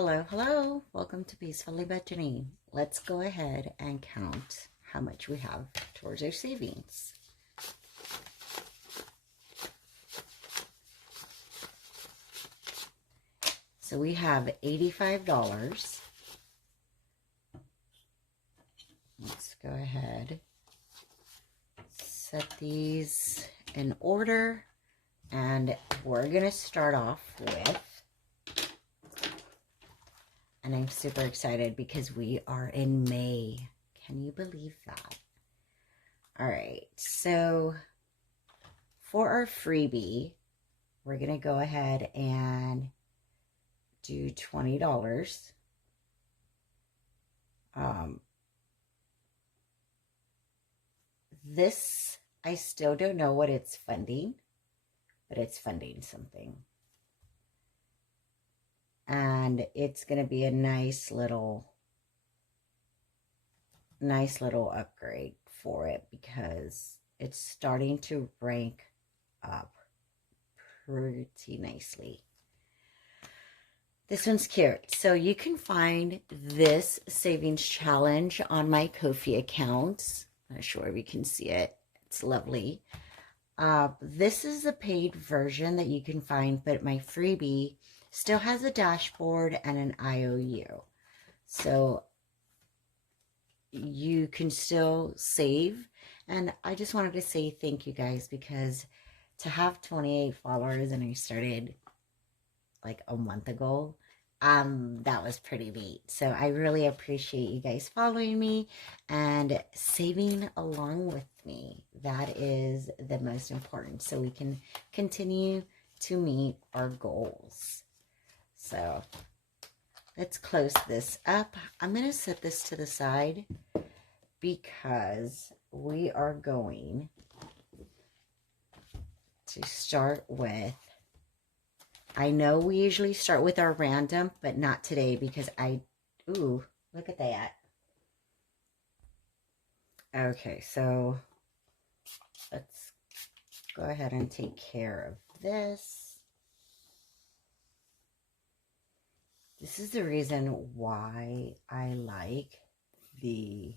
Hello, hello. Welcome to Peacefully Budgeting. Let's go ahead and count how much we have towards our savings. So we have $85. Let's go ahead, set these in order, and we're going to start off with, and I'm super excited because we are in May. Can you believe that? All right, so for our freebie, we're going to go ahead and do $20. This, I still don't know what it's funding, but it's funding something. And it's going to be a nice little upgrade for it because it's starting to rank up pretty nicely. This one's cute. So you can find this savings challenge on my Ko-fi account. I'm not sure if you can see it. It's lovely. This is the paid version that you can find, but my freebie still has a dashboard and an IOU. So you can still save. And I just wanted to say thank you guys, because to have 28 followers, and I started like a month ago, that was pretty neat. So I really appreciate you guys following me and saving along with me. That is the most important, so we can continue to meet our goals. So let's close this up. I'm going to set this to the side because we are going to start with, I know we usually start with our random, but not today because ooh, look at that. Okay, so let's go ahead and take care of this. This is the reason why I like the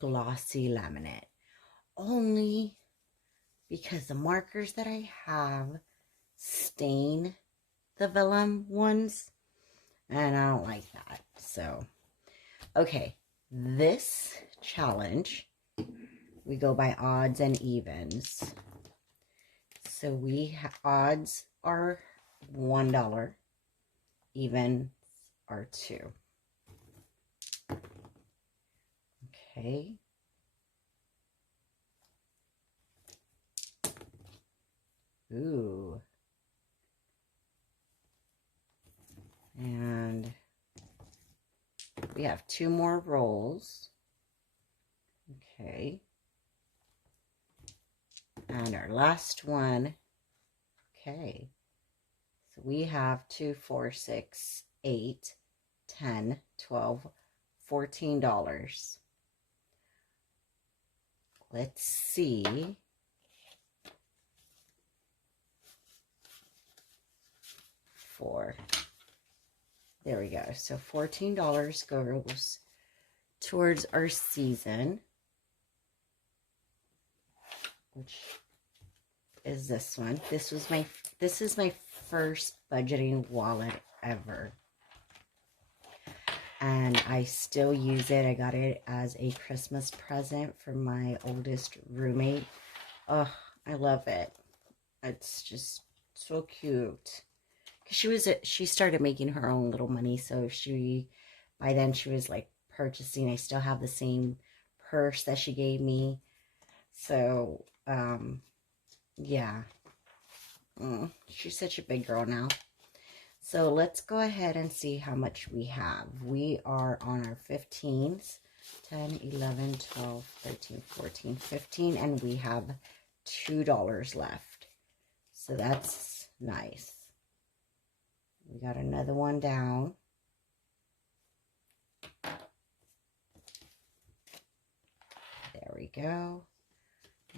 glossy laminate. Only because the markers that I have stain the vellum ones, and I don't like that. So, okay, this challenge, we go by odds and evens. So odds are $1, evens are 2. Okay. Ooh. And we have 2 more rolls. Okay. And our last one. Okay. So we have 2, 4, 6, 8, 10, 12, $14. Let's see. There we go. So $14 goes towards our season, which is this one. This is my first budgeting wallet ever, and I still use it. I got it as a Christmas present from my oldest roommate. Oh, I love it. It's just so cute. She started making her own little money, so by then she was like purchasing. I still have the same purse that she gave me. So, yeah. She's such a big girl now. So let's go ahead and see how much we have. We are on our 15s. 10, 11, 12, 13, 14, 15, and we have $2 left. So that's nice. We got another one down. There we go.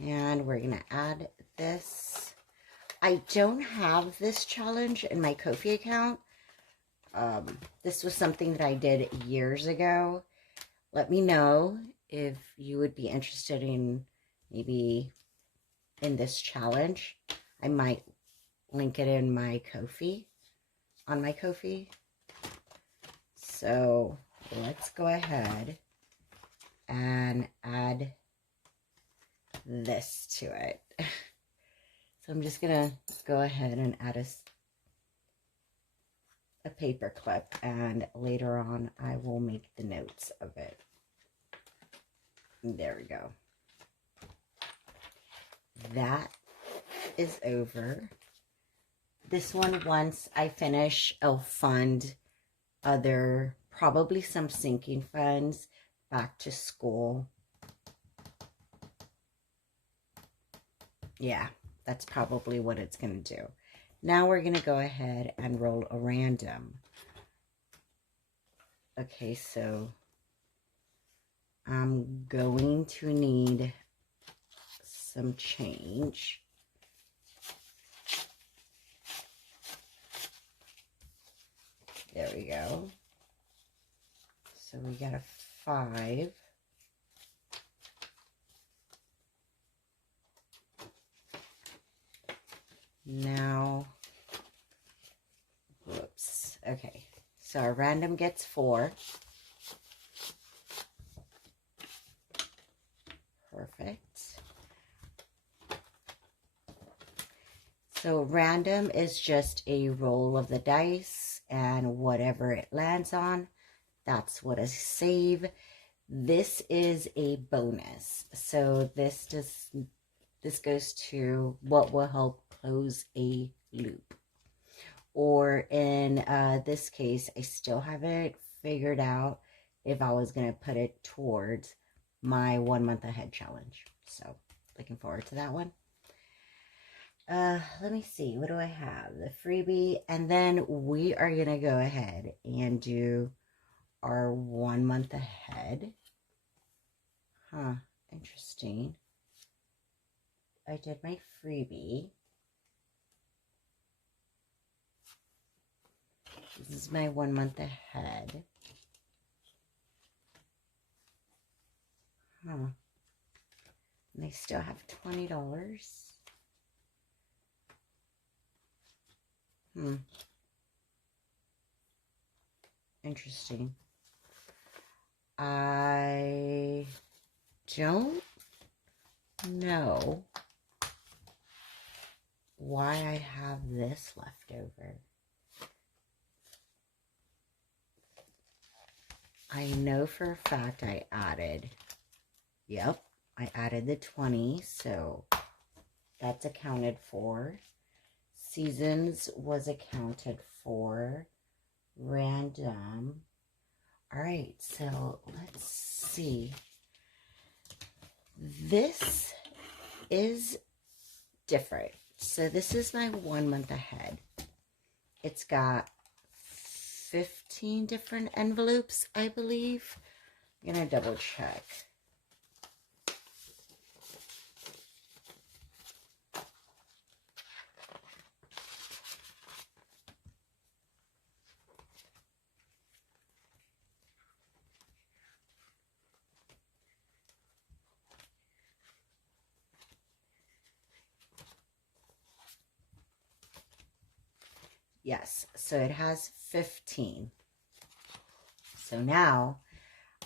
And we're going to add this. I don't have this challenge in my Ko-fi account. This was something that I did years ago. Let me know if you would be interested in maybe in this challenge. I might link it in my Ko-fi, on my Ko-fi. So let's go ahead and add this to it. So I'm just gonna go ahead and add a paper clip, and later on I will make the notes of it. There we go. That is over. This one, once I finish, I'll fund other, probably some sinking funds back to school. Yeah, that's probably what it's going to do. Now we're going to go ahead and roll a random. Okay, so I'm going to need some change. There we go. So we got a 5. Now, whoops. Okay, so our random gets 4. Perfect. So random is just a roll of the dice, and whatever it lands on, that's what I save. This is a bonus. So this goes to what will help close a loop. Or in this case, I still haven't figured out if I was going to put it towards my 1 month ahead challenge. So looking forward to that one. Let me see. What do I have? The freebie. And then we are going to go ahead and do our 1 month ahead. Huh. Interesting. I did my freebie. This is my 1 month ahead. Huh. And I still have $20. Interesting. I don't know why I have this left over. I know for a fact I added, yep, I added the 20, so that's accounted for. Seasons was accounted for. Random. All right, so let's see. This is different. So this is my 1 month ahead. It's got 15 different envelopes, I believe. I'm going to double check. Yes, so it has 15. So now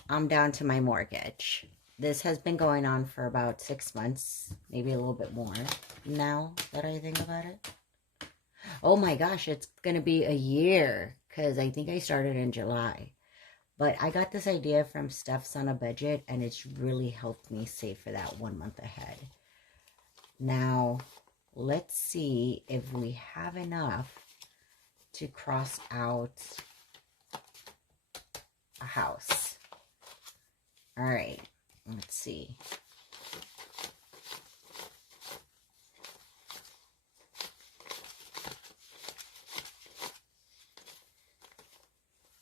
I'm down to my mortgage. This has been going on for about 6 months, maybe a little bit more now that I think about it. Oh my gosh, it's going to be a year because I think I started in July. But I got this idea from Steph's on a Budget, and it's really helped me save for that 1 month ahead. Now, let's see if we have enough to cross out a house. All right, let's see.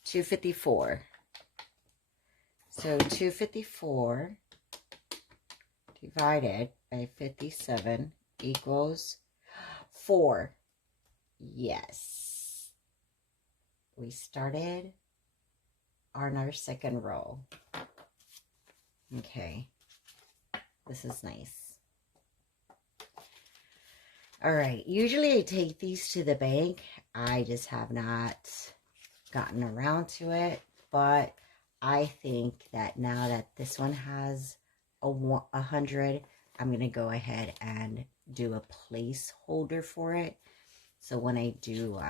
$254. So 254 divided by 57 equals 4. Yes. We started on our second row. Okay. This is nice. All right. Usually I take these to the bank. I just have not gotten around to it. But I think that now that this one has a 100, I'm going to go ahead and do a placeholder for it. So when I do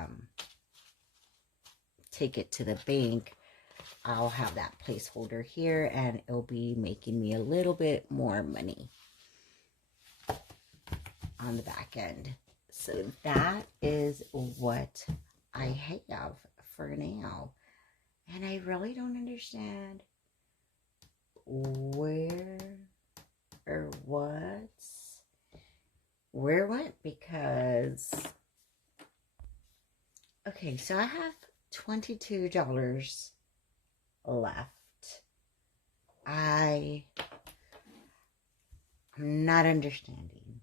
take it to the bank, I'll have that placeholder here and it'll be making me a little bit more money on the back end. So that is what I have for now. And I really don't understand where or where it went, because okay, so I have $22 left. I'm not understanding.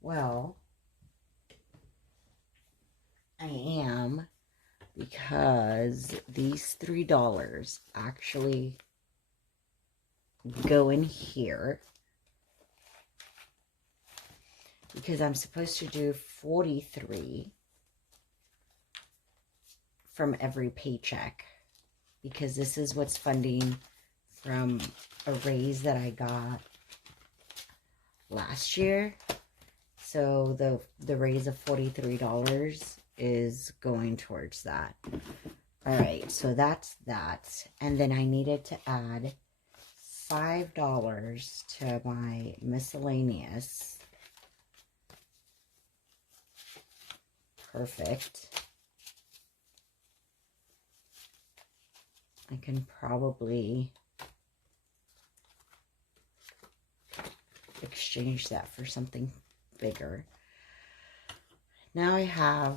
Well, I am, because these $3 actually go in here, because I'm supposed to do 43 from every paycheck, because this is what's funding from a raise that I got last year. So the raise of $43 is going towards that. All right, so that's that. And then I needed to add $5 to my miscellaneous. Perfect. I can probably exchange that for something bigger. Now I have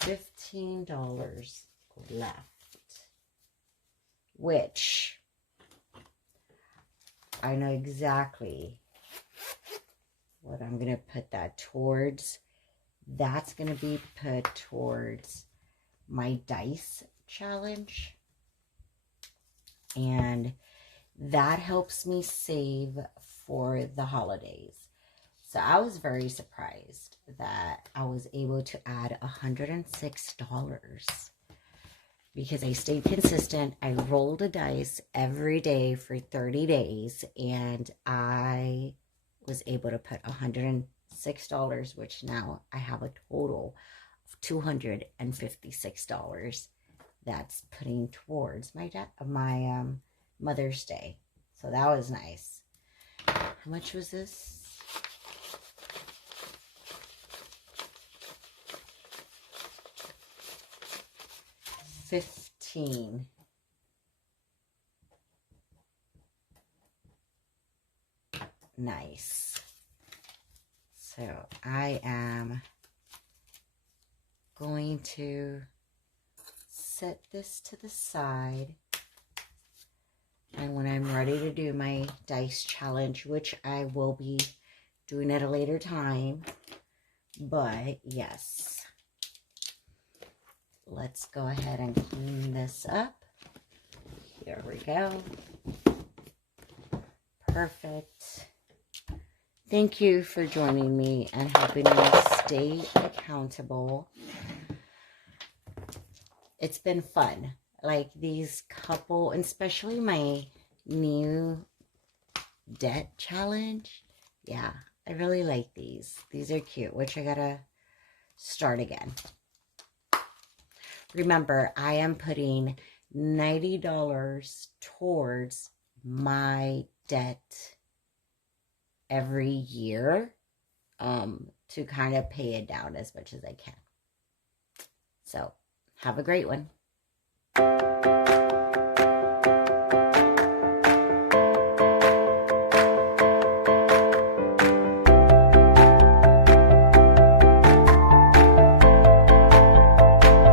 $15 left, which I know exactly what I'm going to put that towards. That's going to be put towards my dice challenge. And that helps me save for the holidays. So I was very surprised that I was able to add $106 because I stayed consistent. I rolled a dice every day for 30 days and I was able to put $106, which now I have a total of $256 that's putting towards my Mother's Day. So that was nice. How much was this? $15. Nice. So I am going to set this to the side, and when I'm ready to do my dice challenge, which I will be doing at a later time, but yes, let's go ahead and clean this up. Here we go. Perfect. Thank you for joining me and helping me stay accountable. It's been fun. Like these couple, and especially my new debt challenge. Yeah, I really like these. These are cute, which I gotta start again. Remember, I am putting $90 towards my debt every year to kind of pay it down as much as I can. So, have a great one.